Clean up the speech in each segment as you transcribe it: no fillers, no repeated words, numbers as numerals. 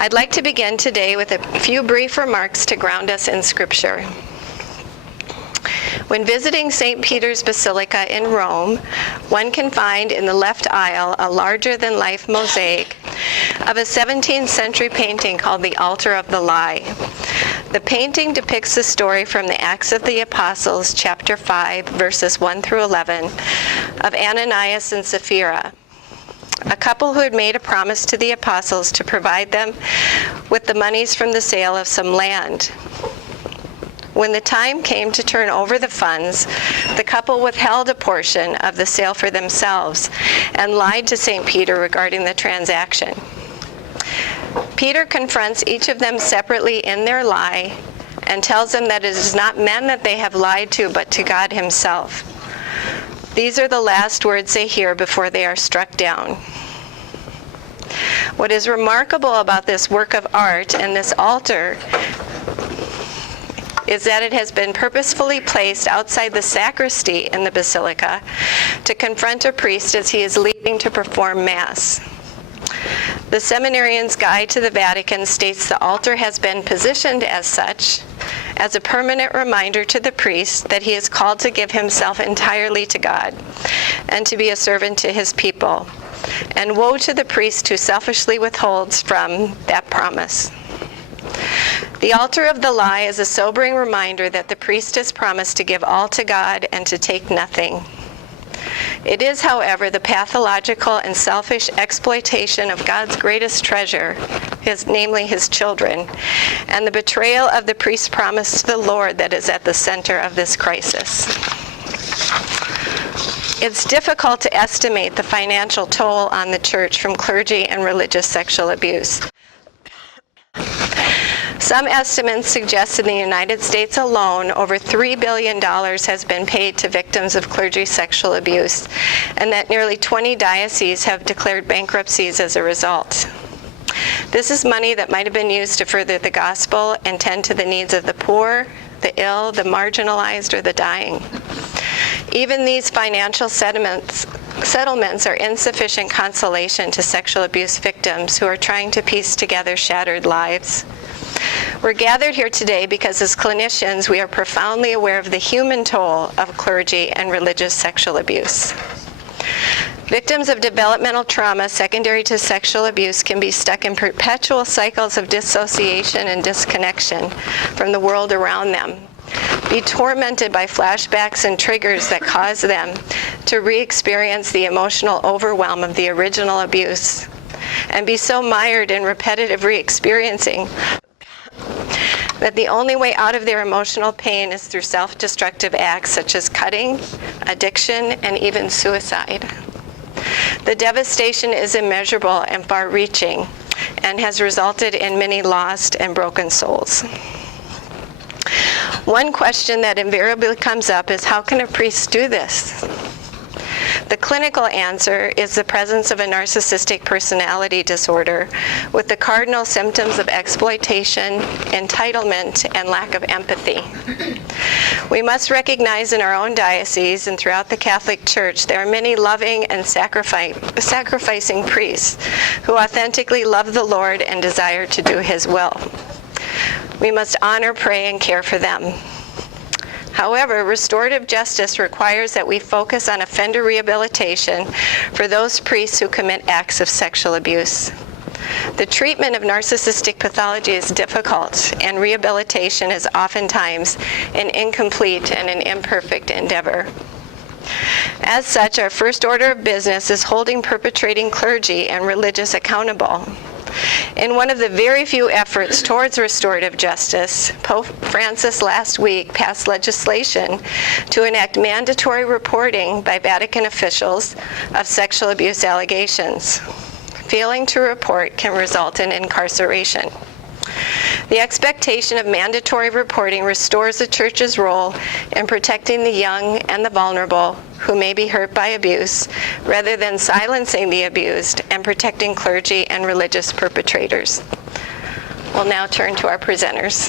I'd like to begin today with a few brief remarks to ground us in Scripture. When visiting St. Peter's Basilica in Rome, one can find in the left aisle a larger-than-life mosaic of a 17th century painting called the Altar of the Lie. The painting depicts the story from the Acts of the Apostles, chapter 5, verses 1 through 11, of Ananias and Sapphira, a couple who had made a promise to the apostles to provide them with the monies from the sale of some land. When the time came to turn over the funds, the couple withheld a portion of the sale for themselves and lied to St. Peter regarding the transaction. Peter confronts each of them separately in their lie and tells them that it is not men that they have lied to, but to God himself. These are the last words they hear before they are struck down. What is remarkable about this work of art and this altar is that it has been purposefully placed outside the sacristy in the basilica to confront a priest as he is leaving to perform Mass. The Seminarian's Guide to the Vatican states the altar has been positioned as such, as a permanent reminder to the priest that he is called to give himself entirely to God and to be a servant to his people. And woe to the priest who selfishly withholds from that promise. The Altar of the Lie is a sobering reminder that the priest has promised to give all to God and to take nothing. It is, however, the pathological and selfish exploitation of God's greatest treasure, namely his children, and the betrayal of the priest's promise to the Lord that is at the center of this crisis. It's difficult to estimate the financial toll on the church from clergy and religious sexual abuse. Some estimates suggest in the United States alone, over $3 billion has been paid to victims of clergy sexual abuse, and that nearly 20 dioceses have declared bankruptcies as a result. This is money that might have been used to further the gospel and tend to the needs of the poor, the ill, the marginalized, or the dying. Even these financial settlements are insufficient consolation to sexual abuse victims who are trying to piece together shattered lives. We're gathered here today because as clinicians, we are profoundly aware of the human toll of clergy and religious sexual abuse. Victims of developmental trauma secondary to sexual abuse can be stuck in perpetual cycles of dissociation and disconnection from the world around them, be tormented by flashbacks and triggers that cause them to re-experience the emotional overwhelm of the original abuse, and be so mired in repetitive re-experiencing that the only way out of their emotional pain is through self-destructive acts such as cutting, addiction, and even suicide. The devastation is immeasurable and far-reaching and has resulted in many lost and broken souls. One question that invariably comes up is, how can a priest do this? The clinical answer is the presence of a narcissistic personality disorder with the cardinal symptoms of exploitation, entitlement, and lack of empathy. We must recognize in our own diocese and throughout the Catholic Church there are many loving and sacrificing priests who authentically love the Lord and desire to do his will. We must honor, pray, and care for them. However, restorative justice requires that we focus on offender rehabilitation for those priests who commit acts of sexual abuse. The treatment of narcissistic pathology is difficult, and rehabilitation is oftentimes an incomplete and an imperfect endeavor. As such, our first order of business is holding perpetrating clergy and religious accountable. In one of the very few efforts towards restorative justice, Pope Francis last week passed legislation to enact mandatory reporting by Vatican officials of sexual abuse allegations. Failing to report can result in incarceration. The expectation of mandatory reporting restores the Church's role in protecting the young and the vulnerable who may be hurt by abuse, rather than silencing the abused and protecting clergy and religious perpetrators. We'll now turn to our presenters.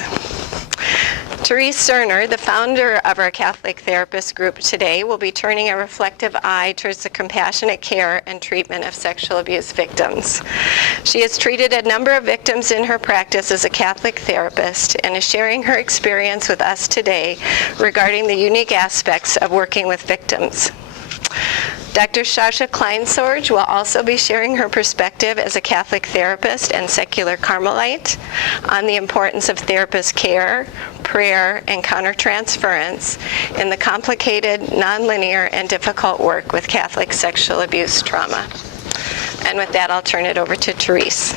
Therese Cerner, the founder of our Catholic Therapist Group today, will be turning a reflective eye towards the compassionate care and treatment of sexual abuse victims. She has treated a number of victims in her practice as a Catholic therapist and is sharing her experience with us today regarding the unique aspects of working with victims. Dr. Sasha Kleinsorge will also be sharing her perspective as a Catholic therapist and secular Carmelite on the importance of therapist care, prayer, and countertransference in the complicated, nonlinear, and difficult work with Catholic sexual abuse trauma. And with that, I'll turn it over to Therese.